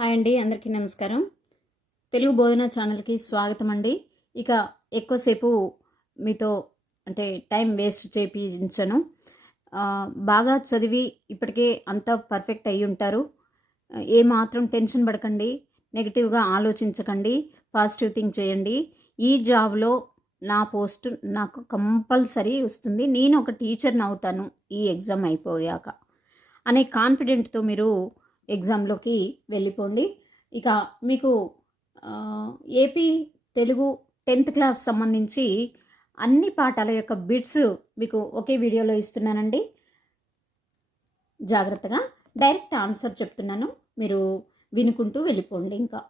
Hi అండి, అందరికీ నమస్కారం. తెలుగు బోధన ఛానల్కి స్వాగతం అండి. ఇక ఎక్కువసేపు మీతో టైం వేస్ట్ చేయించను. బాగా చదివి ఇప్పటికే అంతా పర్ఫెక్ట్ అయ్యి ఉంటారు. ఏమాత్రం టెన్షన్ పడకండి, నెగిటివ్గా ఆలోచించకండి, పాజిటివ్ థింక్ చేయండి. ఈ జాబ్లో నా పోస్ట్ నాకు కంపల్సరీ వస్తుంది, నేను ఒక టీచర్ని అవుతాను ఈ ఎగ్జామ్ అయిపోయాక అనే కాన్ఫిడెంట్తో మీరు ఎగ్జామ్లోకి వెళ్ళిపోండి. ఇక మీకు ఏపీ తెలుగు 10th క్లాస్ సంబంధించి అన్ని పాఠాల యొక్క బిట్స్ మీకు ఒకే వీడియోలో ఇస్తున్నానండి. జాగ్రత్తగా డైరెక్ట్ ఆన్సర్ చెప్తున్నాను, మీరు వినుకుంటూ వెళ్ళిపోండి. ఇంకా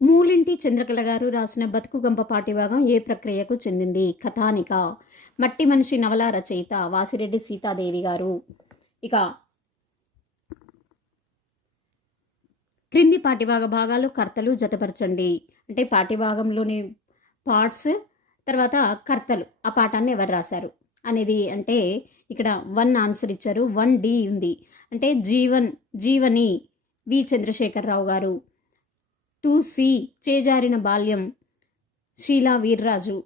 మూలింటి చంద్రకళ గారు రాసిన బతుకుగంప పాఠ్యభాగం ఏ ప్రక్రియకు చెందింది? కథానిక. మట్టి మనిషి నవల రచయిత వాసిరెడ్డి సీతాదేవి గారు. ఇక క్రింది పాఠ్యభాగ భాగాలు కర్తలు జతపరచండి. పాఠ్యభాగంలోని పార్ట్స్ తర్వాత కర్తలు, ఆ పాఠాన్ని ఎవరు రాశారు అనేది. ఇక్కడ 1 ఆన్సర్ ఇచ్చారు, 1D ఉంది. జీవని వి చంద్రశేఖరరావు గారు. 2C చేజారిన బాల్యం షీలా వీర్రాజు.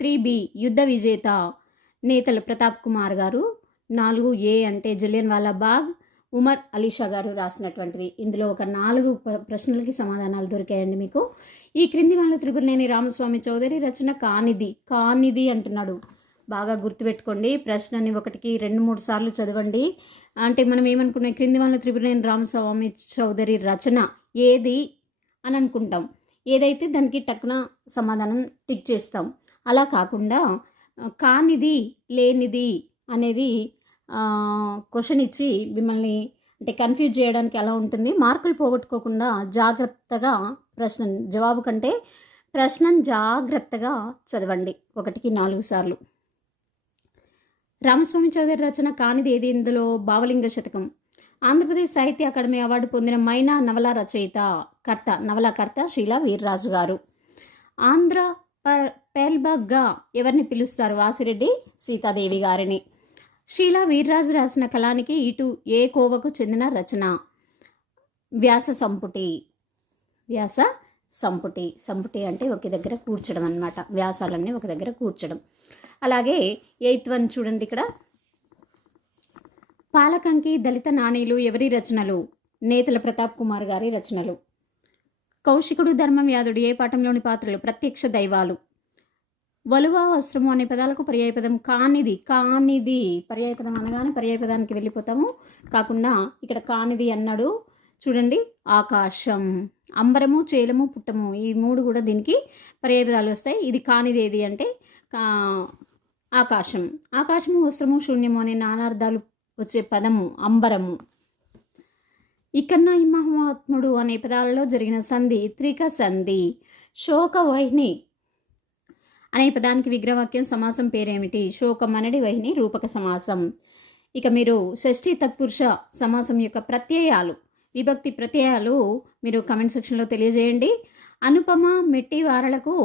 3B యుద్ధ విజేత నేతల ప్రతాప్ కుమార్ గారు. 4A జలియన్వాలా బాగ్ ఉమర్ అలీషా గారు రాసినటువంటిది. ఇందులో ఒక 4 ప్రశ్నలకి సమాధానాలు దొరికాయండి మీకు. ఈ క్రింది వాళ్ళ త్రిపురనేని రామస్వామి చౌదరి రచన కానిది అంటున్నాడు. బాగా గుర్తుపెట్టుకోండి, ప్రశ్నని 1కి 2-3 సార్లు చదవండి. మనం ఏమనుకున్నాం, క్రింది వాళ్ళ త్రిపురనేని రామస్వామి చౌదరి రచన ఏది అని అనుకుంటాం. ఏదైతే దానికి టక్కున సమాధానం టిక్ చేస్తాం. అలా కాకుండా కానిది లేనిది అనేది క్వశ్చన్ ఇచ్చి మిమ్మల్ని కన్ఫ్యూజ్ చేయడానికి అలా ఉంటుంది. మార్కులు పోగొట్టుకోకుండా జాగ్రత్తగా జవాబు కంటే ప్రశ్నను జాగ్రత్తగా చదవండి 1కి 4 సార్లు. రామస్వామి చౌదరి రచన కానిది ఏది? ఇందులో భావలింగ శతకం. ఆంధ్రప్రదేశ్ సాహిత్య అకాడమీ అవార్డు పొందిన మైనా నవల రచయిత నవలాకర్త షీలా వీర్రాజు గారు. ఆంధ్ర పేల్బాగ్గా ఎవరిని పిలుస్తారు? వాసిరెడ్డి సీతాదేవి గారిని. షీలా వీర్రాజు రాసిన కళానికి ఇటు ఏ కోవకు చెందిన రచన? వ్యాస సంపుటి. సంపుటి అంటే ఒకే దగ్గర కూర్చడం అన్నమాట, వ్యాసాలన్నీ ఒక దగ్గర కూర్చడం. అలాగే 8th వన్ చూడండి. ఇక్కడ పాలకంకి దళిత నాణీలు ఎవరి రచనలు? నేతల ప్రతాప్ కుమార్ గారి రచనలు. కౌశికుడు ధర్మవ్యాధుడు ఏ పాఠంలోని పాత్రలు? ప్రత్యక్ష దైవాలు. వలువ వస్త్రము అనే పదాలకు పర్యాయపదం కానిది. పర్యాయపదం అనగానే పర్యాయపదానికి వెళ్ళిపోతాము, కాకుండా ఇక్కడ కానిది అన్నాడు చూడండి. ఆకాశం, అంబరము, చేలము, పుట్టము, ఈ 3 కూడా దీనికి పర్యాయపదాలు వస్తాయి. ఇది కానిది ఏది అంటే ఆకాశం. ఆకాశము, వస్త్రము, శూన్యము అనే నానార్థాలు వచ్చే పదము అంబరము. ఇకన్నా మహాత్ముడు అనే పదాలలో జరిగిన సంధి త్రిక సంధి. శోకవహిని అనే పదానికి విగ్రహవాక్యం సమాసం పేరేమిటి? శోకమనడి వహిని రూపక సమాసం. ఇక మీరు షష్ఠీ తత్పురుష సమాసం యొక్క ప్రత్యయాలు, విభక్తి ప్రత్యయాలు మీరు కమెంట్ సెక్షన్లో తెలియజేయండి. అనుపమ మెట్టి వారలకు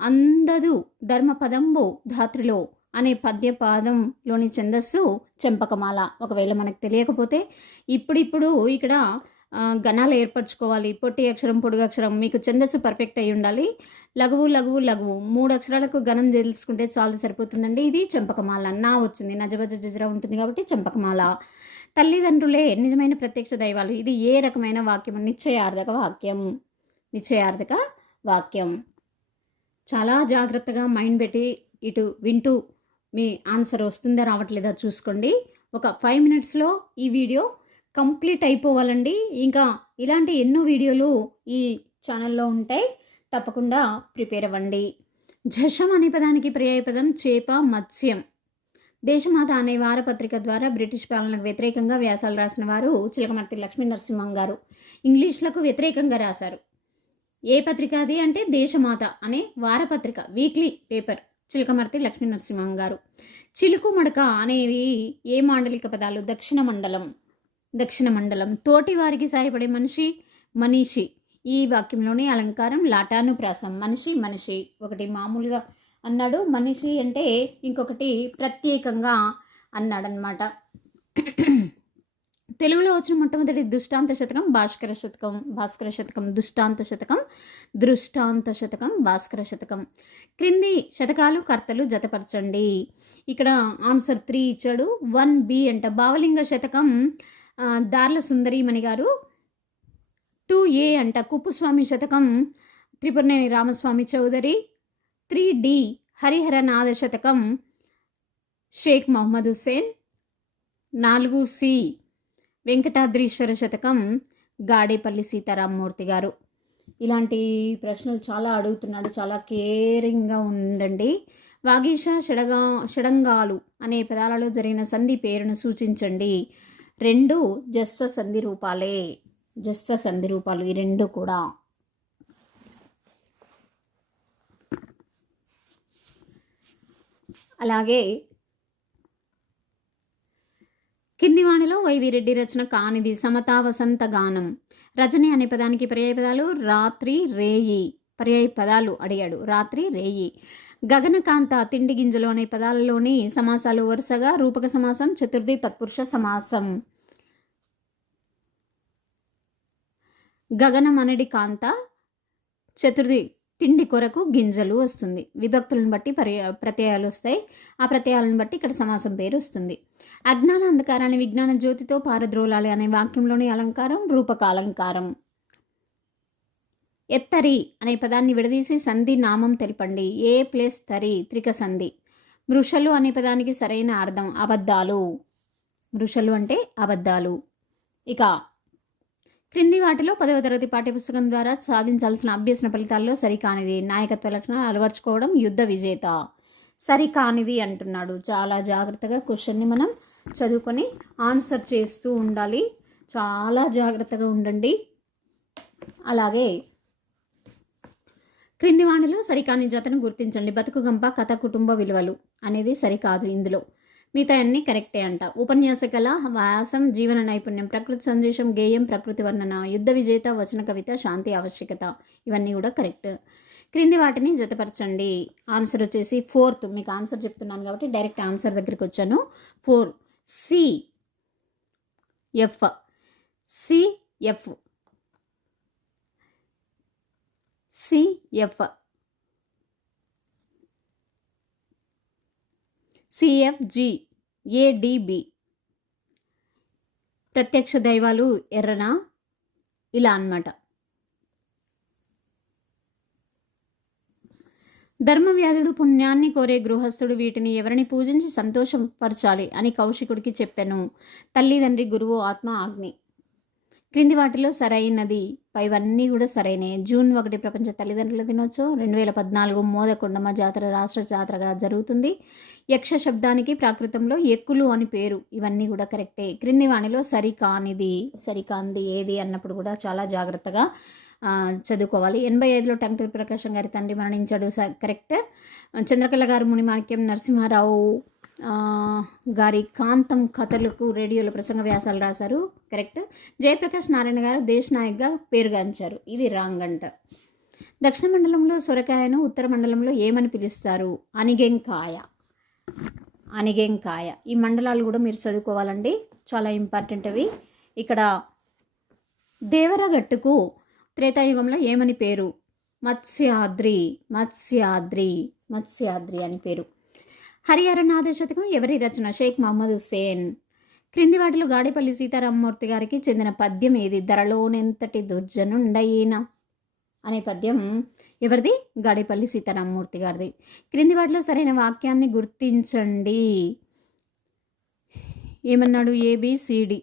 అందదు ధర్మపదంబు ధాత్రిలో అనే పద్యపాదంలోని ఛందస్సు చెంపకమాల. ఒకవేళ మనకు తెలియకపోతే ఇప్పుడు ఇక్కడ గణాలు ఏర్పరచుకోవాలి. పొట్టి అక్షరం, పొడుగు అక్షరం, మీకు ఛందస్సు పర్ఫెక్ట్ అయి ఉండాలి. లఘువు 3 అక్షరాలకు గణం తెలుసుకుంటే చాలు, సరిపోతుందండి. ఇది చెంపకమాల. నా వచ్చింది, నజబజ జజరా ఉంటుంది కాబట్టి చెంపకమాల. తల్లిదండ్రులే నిజమైన ప్రత్యక్ష దైవాలు. ఇది ఏ రకమైన వాక్యం? నిశ్చయార్థక వాక్యం. చాలా జాగ్రత్తగా మైండ్ పెట్టి ఇటు వింటూ మీ ఆన్సర్ వస్తుందా రావట్లేదా చూసుకోండి. ఒక 5 మినిట్స్లో ఈ వీడియో కంప్లీట్ అయిపోవాలండి. ఇంకా ఇలాంటి ఎన్నో వీడియోలు ఈ ఛానల్లో ఉంటాయి, తప్పకుండా ప్రిపేర్ అవ్వండి. జషం అనే పదానికి పర్యాయపదం చేప, మత్స్యం. దేశమాత అనే వారపత్రిక ద్వారా బ్రిటిష్ పాలనకు వ్యతిరేకంగా వ్యాసాలు రాసిన వారు చిలకమర్తి లక్ష్మీ నరసింహం గారు. ఇంగ్లీష్లకు వ్యతిరేకంగా రాశారు. ఏ పత్రిక అది అంటే దేశమాత అనే వారపత్రిక, వీక్లీ పేపర్, చిలకమర్తి లక్ష్మీ నరసింహం గారు. చిలుకు మడక అనేవి ఏ మాండలిక పదాలు? దక్షిణ మండలం. తోటి వారికి సహాయపడే మనీషి. ఈ వాక్యంలోని అలంకారం లాటానుప్రాసం. మనిషి. ఒకటి మామూలుగా అన్నాడు మనిషి అంటే, ఇంకొకటి ప్రత్యేకంగా అన్నాడనమాట. తెలుగులో వచ్చిన మొట్టమొదటి దృష్టాంత శతకం భాస్కర శతకం దృష్టాంత శతకం భాస్కర శతకం. క్రింది శతకాలు కర్తలు జతపరచండి. ఇక్కడ ఆన్సర్ 3 ఇచ్చాడు. 1B అంట భావలింగ శతకం దార్ల సుందరీమణి గారు. 2A అంట కుప్పుస్వామి శతకం త్రిపురనేని రామస్వామి చౌదరి. 3D హరిహరనాథ శతకం షేక్ మహమ్మద్ హుస్సేన్. 4C వెంకటాద్రీశ్వర శతకం గాడేపల్లి సీతారామమూర్తి గారు. ఇలాంటి ప్రశ్నలు చాలా అడుగుతున్నాడు, చాలా కేరింగ్గా ఉండండి. వాగీష షడంగాలు అనే పదాలలో జరిగిన సంధి పేరును సూచించండి. 2 జస్త సంధి రూపాలే, జస్త సంధి రూపాలు ఈ 2 కూడా. అలాగే కింది వాణిలో వైవి రెడ్డి రచన కానిది సమతా వసంత గానం. రజని అనే పదానికి పర్యాయ పదాలు రాత్రి రేయి. పర్యాయ పదాలు అడిగాడు, రాత్రి రేయి. గగనకాంత తిండి గింజలు అనే పదాలలోని సమాసాలు వరుసగా రూపక సమాసం, చతుర్థి తత్పురుష సమాసం. గగనం అనడి కాంత, చతుర్థి తిండి కొరకు గింజలు వస్తుంది. విభక్తులను బట్టి ప్రత్యయాలు వస్తాయి. ఆ ప్రత్యయాలను బట్టి ఇక్కడ సమాసం పేరు వస్తుంది. అజ్ఞాన అంధకారాన్ని విజ్ఞాన జ్యోతితో పారద్రోలాలి అనే వాక్యంలోని అలంకారం రూపకాలంకారం. ఎత్తరి అనే పదాన్ని విడదీసి సంధి నామం తెలపండి. ఏ ప్లస్ తరి త్రిక సంధి. మృషలు అనే పదానికి సరైన అర్థం అబద్ధాలు. మృషలు అంటే అబద్ధాలు. ఇక క్రింది వాటిలో 10వ తరగతి పాఠ్యపుస్తకం ద్వారా సాధించాల్సిన అభ్యసన ఫలితాల్లో సరికానిది. నాయకత్వ లక్షణాలు అలవర్చుకోవడం, యుద్ధ విజేత. సరికానిది అంటున్నాడు. చాలా జాగ్రత్తగా క్వశ్చన్ని మనం చదువుకొని ఆన్సర్ చేస్తూ ఉండాలి. చాలా జాగ్రత్తగా ఉండండి. అలాగే క్రింది వాణిలో సరికాని జతను గుర్తించండి. బతుకుగంప, కథ, కుటుంబ విలువలు అనేది సరికాదు. ఇందులో మిగతా అన్నీ కరెక్టే అంట. ఉపన్యాస కళ, వ్యాసం, జీవన నైపుణ్యం, ప్రకృతి సందేశం, గేయం, ప్రకృతి వర్ణన, యుద్ధ విజేత, వచన కవిత, శాంతి ఆవశ్యకత ఇవన్నీ కూడా కరెక్ట్. క్రింది వాటిని జతపరచండి. ఆన్సర్ వచ్చేసి 4th. మీకు ఆన్సర్ చెప్తున్నాను కాబట్టి డైరెక్ట్ ఆన్సర్ దగ్గరికి వచ్చాను. 4 CF. CFG ADB. ప్రత్యక్ష దైవాలు ఎర్రన ఇలా అన్నమాట. ధర్మవ్యాధుడు పుణ్యాన్ని కోరే గృహస్థుడు వీటిని ఎవరిని పూజించి సంతోషపరచాలి అని కౌశికుడికి చెప్పెను. తల్లిదండ్రి, గురువు, ఆత్మ, అగ్ని. క్రింది వాటిలో సరైనది. పైవన్నీ కూడా సరైనవి. జూన్ 1 ప్రపంచ తల్లిదండ్రుల దినోత్సవం. 2014 మోదకొండమ్మ జాతర రాష్ట్ర జాతరగా జరుగుతుంది. యక్ష శబ్దానికి ప్రాకృతంలో ఎక్కులు అని పేరు. ఇవన్నీ కూడా కరెక్టే. క్రింది వాణిలో సరికానిది ఏది అన్నప్పుడు కూడా చాలా జాగ్రత్తగా చదువుకోవాలి. 85లో టంగుటూరి ప్రకాశం గారి తండ్రి మరణించాడు. కరెక్ట్. చంద్రకళ గారు మునిమాణిక్యం నరసింహారావు గారి కాంతం కథలకు రేడియోలో ప్రసంగ వ్యాసాలు రాశారు. కరెక్ట్. జయప్రకాష్ నారాయణ గారు దేశ నాయక్గా పేరుగాంచారు. ఇది రాంగ్ అంట. దక్షిణ మండలంలో సొరకాయను ఉత్తర మండలంలో ఏమని పిలుస్తారు? అనిగెంకాయ. ఈ మండలాలు కూడా మీరు చదువుకోవాలండి, చాలా ఇంపార్టెంట్ అవి. ఇక్కడ దేవరగట్టుకు త్రేతాయుగంలో ఏమని పేరు? మత్స్యాద్రి అని పేరు. హరిహరనాథ శతకం ఎవరి రచన? షేక్ మహమ్మద్ హుస్సేన్. క్రింది వాటిలో గాడేపల్లి సీతారామమూర్తి గారికి చెందిన పద్యం ఏది? ధరలోనెంతటి దుర్జనుండయినా అనే పద్యం ఎవరిది? గాడేపల్లి సీతారామమూర్తి గారిది. క్రింది వాటిలో సరైన వాక్యాన్ని గుర్తించండి. ఏమన్నాడు? ABCD.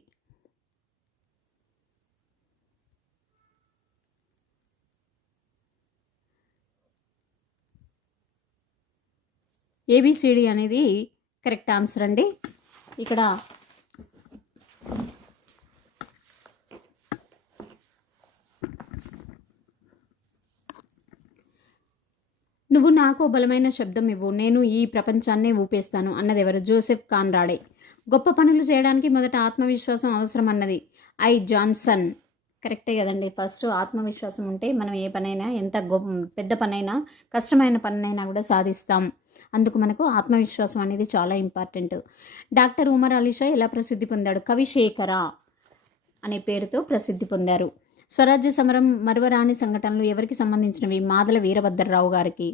ABCD అనేది కరెక్ట్ ఆన్సర్ అండి. ఇక్కడ నువ్వు నాకు బలమైన శబ్దం ఇవ్వు, నేను ఈ ప్రపంచాన్నే ఊపేస్తాను అన్నది ఎవరు? జోసెఫ్ కాన్రాడే. గొప్ప పనులు చేయడానికి మొదట ఆత్మవిశ్వాసం అవసరం అన్నది జాన్సన్. కరెక్టే కదండి. ఫస్ట్ ఆత్మవిశ్వాసం ఉంటే మనం ఏ పనైనా, ఎంత పెద్ద పనైనా, కష్టమైన పనైనా కూడా సాధిస్తాం. అందుకు మనకు ఆత్మవిశ్వాసం అనేది చాలా ఇంపార్టెంట్. డాక్టర్ ఉమర్ అలీషా ఎలా ప్రసిద్ధి పొందాడు? కవిశేఖర. అనే పేరుతో ప్రసిద్ధి పొందారు. స్వరాజ్య సమరం మరువరాని సంఘటనలు ఎవరికి సంబంధించినవి? మాదల వీరభద్రరావు గారికి.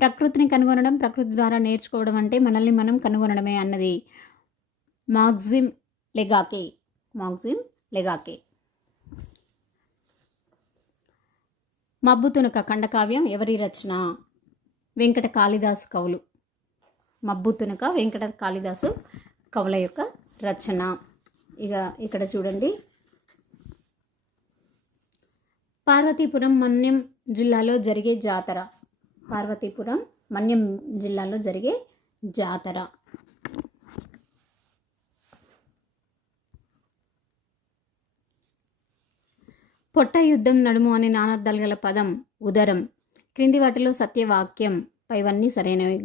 ప్రకృతిని కనుగొనడం, ప్రకృతి ద్వారా నేర్చుకోవడం అంటే మనల్ని మనం కనుగొనడమే అన్నది మాక్సిమ్ లెగాకే. మబ్బుతునక ఖండకావ్యం ఎవరి రచన? వెంకట కాళిదాసు కవులు. మబ్బుతునక వెంకట కాళిదాసు కవుల యొక్క రచన. ఇక ఇక్కడ చూడండి, పార్వతీపురం మన్యం జిల్లాలో జరిగే జాతర. పార్వతీపురం మన్యం జిల్లాలో జరిగే జాతర. పొట్ట యుద్ధం నడుము అనే నానార్థాలు గల పదం ఉదరం. క్రింది వాటిలో సత్యవాక్యం పైవన్నీ సరైనవి.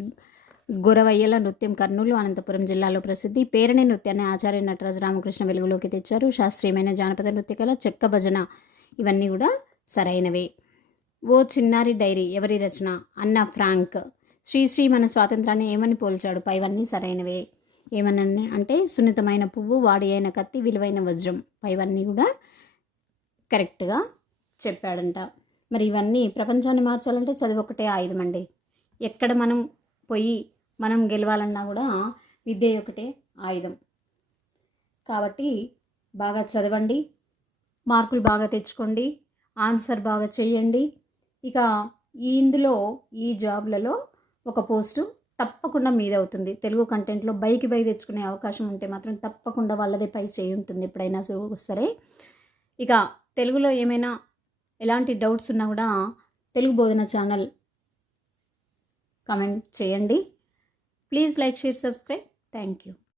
గొరవయ్యల నృత్యం కర్నూలు, అనంతపురం జిల్లాలో ప్రసిద్ధి. పేరణి నృత్యాన్ని ఆచార్య నటరాజ రామకృష్ణ వెలుగులోకి తెచ్చారు. శాస్త్రీయమైన జానపద నృత్య కళ చెక్క భజన, ఇవన్నీ కూడా సరైనవే. ఓ చిన్నారి డైరీ ఎవరి రచన? అన్నా ఫ్రాంక్. శ్రీశ్రీ మన స్వాతంత్రాన్ని ఏమని పోల్చాడు? పైవన్నీ సరైనవే. ఏమన్నా అంటే సున్నితమైన పువ్వు, వాడి అయిన కత్తి, విలువైన వజ్రం. పైవన్నీ కూడా కరెక్ట్గా చెప్పాడంట. మరి ఇవన్నీ ప్రపంచాన్ని మార్చాలంటే చదువు ఒకటే ఆయుధం అండి. ఎక్కడ మనం పోయి మనం గెలవాలన్నా కూడా విద్య ఒకటే ఆయుధం. కాబట్టి బాగా చదవండి, మార్కులు బాగా తెచ్చుకోండి, ఆన్సర్ బాగా చేయండి. ఇక ఇందులో ఈ జాబ్లలో ఒక పోస్టు తప్పకుండా మీదవుతుంది. తెలుగు కంటెంట్లో బైకి తెచ్చుకునే అవకాశం ఉంటే మాత్రం తప్పకుండా వాళ్ళదే పై చేయి ఉంటుంది ఎప్పుడైనా సరే. ఇక తెలుగులో ఏమైనా ఎలాంటి డౌట్స్ ఉన్నా కూడా తెలుగు బోధన ఛానల్ కామెంట్ చేయండి. Please like, share, subscribe. Thank you.